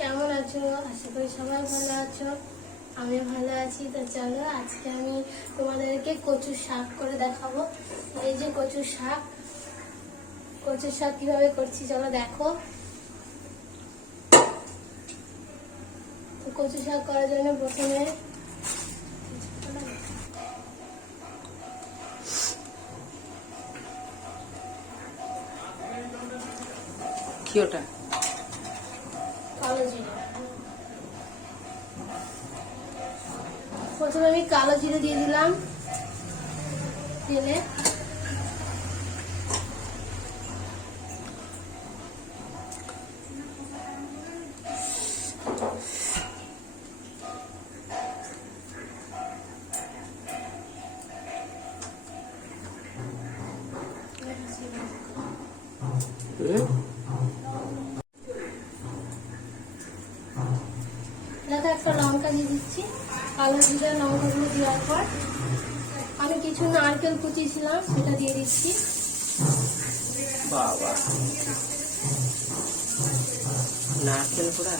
কেমন আছো? আশা করি সবাই ভালো আছো। আমি ভালো আছি। তো চলো আজকে আমি তোমাদেরকে কচু শাক করে দেখাবো। এই যে কচু শাক কিভাবে করছি চলো দেখো। তো কচু শাক করার জন্য প্রথমে কি ওটা? কালো জিরে। প্রথমে আমি কালো জিরে দিয়ে দিলাম তেলে। দেখো একটা লঙ্কা দিয়ে দিচ্ছি। কালো জিরা লঙ্কাগুলো দেওয়ার পর আমি কিছু নারকেল কুচিয়েছিলাম সেটা দিয়ে দিচ্ছি। বাবা, নারকেল পোড়া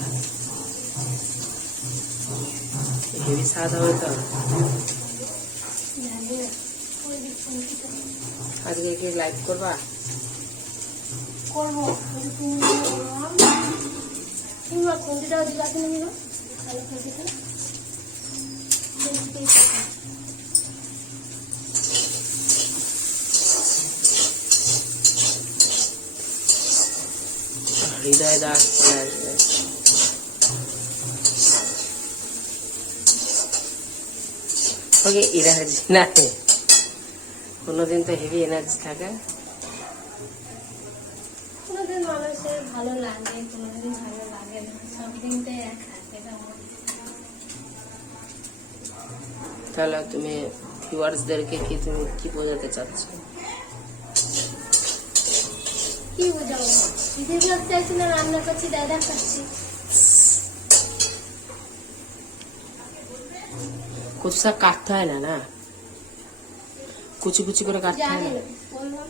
হেভি স্বাদ হবে তো। আজকে কি লাইভ করবা? করবো কিংবা খুঁটিটাও জিজ্ঞাসা নিল ভালো খুঁটিটা হৃদয় দাস চলে আসবে। ওকে এনার্জি না, কোনোদিন তো হেভি এনার্জি থাকে। কোনোদিন মানুষের ভালো লাগে, কোনোদিন ভালো লাগে না, সব দিনটাই এক হাতে। তাহলে তুমি ভিউয়ার্সদেরকে কি তুমি কি বোঝাতে চাচ্ছ? কি বুঝাবো? দিদি ব্লগ চাইছি না, রান্না করছি, দাদা খাচ্ছি। কচু শাক কাটতে হয় না, না কুচি কুচি করে কাটতে হয় জানি না? না, বললাম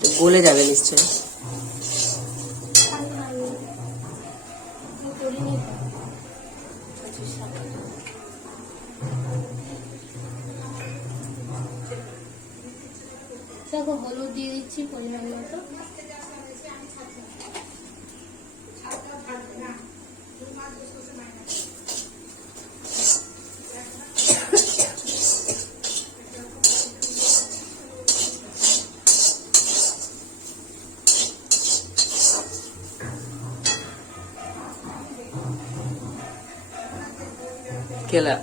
তো গলে যাবে নিশ্চয়। দেখো হলুদ দিয়ে দিচ্ছি পরিমাণ মতো। কেলা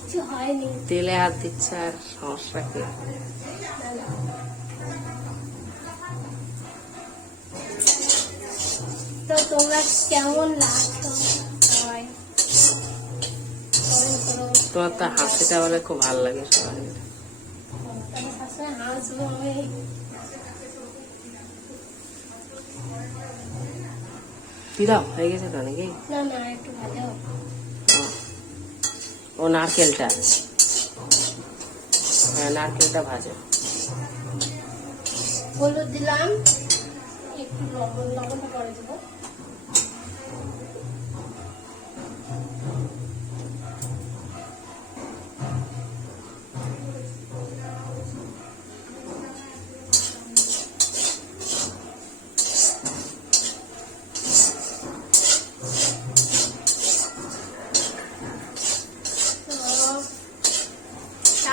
কিছু হয়নি। তেলে হাত দিচ্ছে আর সমস্যা কি? তো তোমরা কেমন লাগছো সবাই? তোমার তো হাসিটা বলে খুব ভালো লাগে সবাই। সবসময় হাসবো আমি। কি দাও হয়ে গেছে তো নাকি? না না, একটু ভাজা হোক। ও নারকেলটা, হ্যাঁ নারকেলটা ভাজো। হলুদ দিলাম, একটু লবণটা করে দেবো।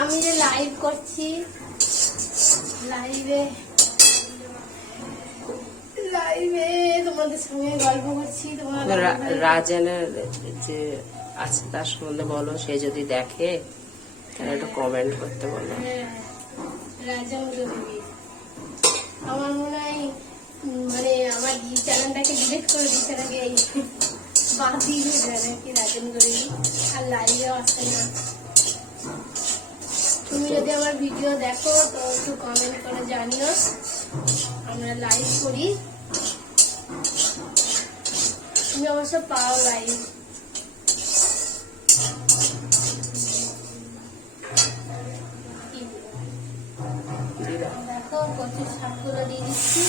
আমি যে লাইভ করছি, লাইভে তোমাদের সঙ্গে গল্প করছি। তোমাদের রাজেনের যে আছে তার সম্বন্ধে বলো, সে যদি দেখে তাহলে একটু কমেন্ট করতে বলো। রাজন দেবী আমার মনে হয় মানে আমার চ্যানেলটাকে ডিলিট করে দিতে লাগে, বাদ দিয়ে দেবে কি রাজন দেবী আর লাইভেও আসে না। তুমি যদি আমার ভিডিও দেখো তো একটু কমেন্ট করে জানিও। আমরা লাইভ করি, তুমি অবশ্য পাও লাইভ। দেখো কচুর শাকগুলো দিয়ে দিচ্ছি।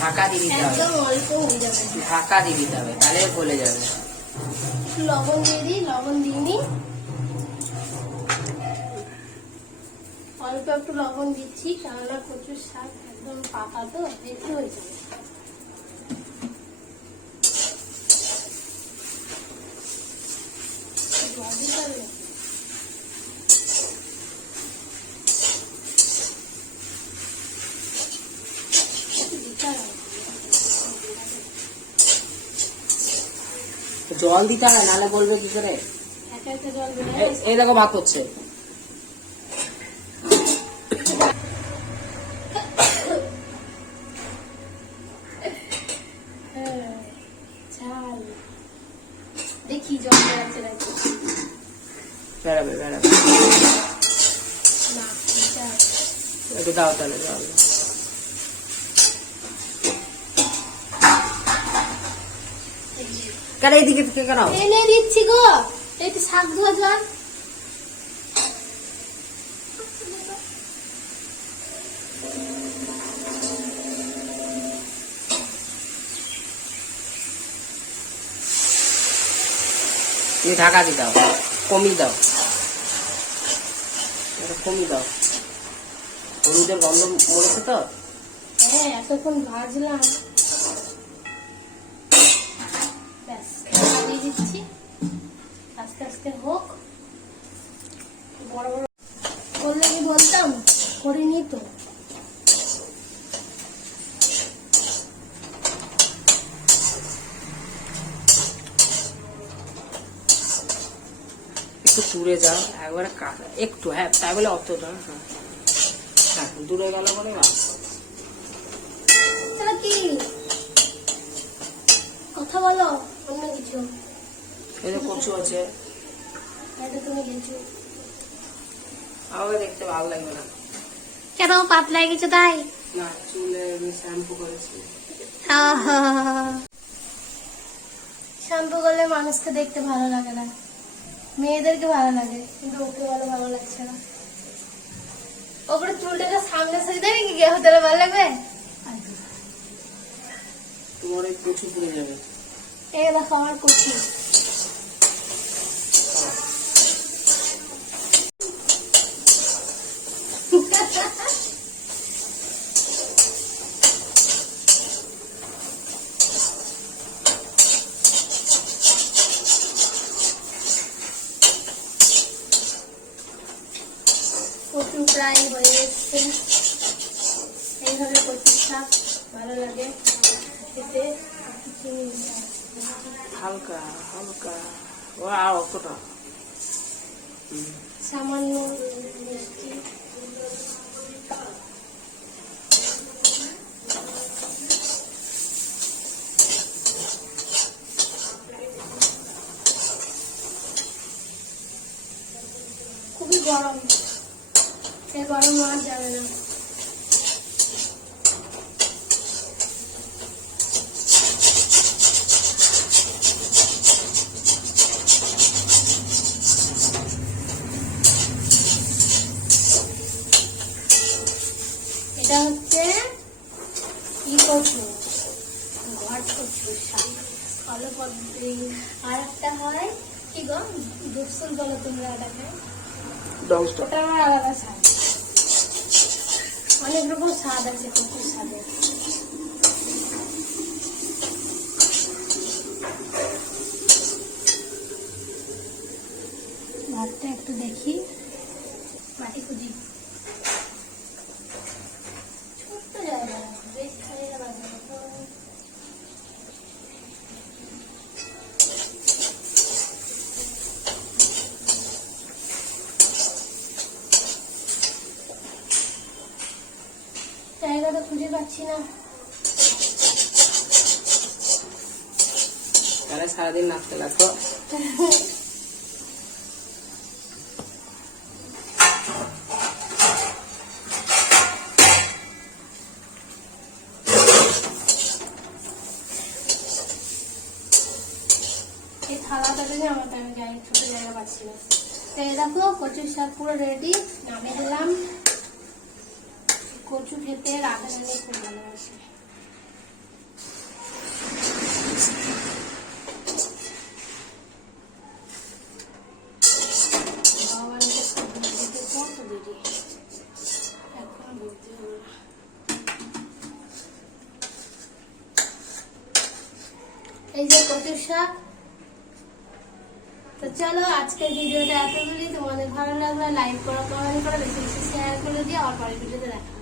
ঢাকা দিয়ে দিতে হবে, একদম অল্প হয়ে যাবে। ঢাকা দিয়ে দিতে হবে, তাহলে গলে যাবে। একটু লবণ দিয়ে দিই, লবণ দিইনি, অল্প একটু লবণ দিচ্ছি, কেননা কচুর শাক একদম পাকা তো বেশি হয়ে যাবে। জল দিতে হবে। জল দিতে হবে, নাহলে বলবে কি করে? একা একা জল দিলে এই দেখো ভাত হচ্ছে। ঝাল দেখি জল বেড়াচ্ছে নাকি। বেড়াবে বেড়াবে, না ঝাল। একটু দাও তাহলে জল। কেন এইদিকে থেকে কেন? এনে দিচ্ছি গো, একটু শাক ধোয়া জল। তুমি ঢাকা দিয়ে দাও, কমিয়ে দাও, কমিয়ে দাও। হলুদের গন্ধ মরেছে তো। হ্যাঁ এতক্ষণ ভাজলাম। ব্যাস দিয়ে দিচ্ছি, আস্তে আস্তে হোক। বড় বড় করলে কি বলতাম, করিনি তো। একটু দূরে যাও, একবারে একটু, হ্যাঁ তাই বলে অতটা, হ্যাঁ হ্যাঁ দূরে গেল বলে না। তাহলে কি কথা বলো, অন্য কিছু। এই যে কচু আছে, এটা তুমি গেছো আমাকে দেখতে ভালো লাগবে না। কেন পাতলা গেছো তাই? না, চুলে আমি শ্যাম্পু করেছি। শ্যাম্পু করলে মানুষকে দেখতে ভালো লাগে না, মেয়েদেরকে ভালো লাগে, কিন্তু ওকে ভালো লাগছে না। ওপরে চুলটাকে সামনে সরিয়ে দেবে কি হতে ভালো লাগবে? তোমার এই কচু পুড়ে যাবে। এই দেখো আমার কচু। কচু প্রায় হয়ে এসছে। এইভাবে কচু শাক ভালো লাগে খেতে। হালকা হালকা, ও আর অতটা। সামান্য মিষ্টি। খুবই গরম, এই গরম আর যাবে না। এটা হচ্ছে কি কচু, ঘট কচু শাক ভালো পদ্ধতি। আর একটা হয় কি গো, দুসুল বলো তোমরা এটাকে, ওটা আমার আলাদা স্বাদ। অনেক রকম স্বাদ আছে কচুর স্বাদে। ভাতটা একটু দেখি, মাটি খুঁজি। ছোট্ট জায়গা, বেশ জায়গা লাগবে তো। জায়গাটা খুঁজে পাচ্ছি না। তাহলে সারাদিন নাচতে লাগতো। থালাটা দেখে আমার তো আমি জায়গা ছোট জায়গা পাচ্ছি না। তো এই দেখো কচুর শাক পুরো রেডি, নামিয়ে দিলাম। কচু খেতে রাধারানী খুব ভালোবাসে। ভগবানকে দিতে কত দেরি, এখন বলতে হবে না। এই যে কচুর শাক। তো চলো আজকের ভিডিওটা এতগুলি, তোমাদের ভালো লাগলে লাইক করো, কমেন্ট করো, বেশি বেশি শেয়ার করে দিও। আর পরের ভিডিওতে দেখা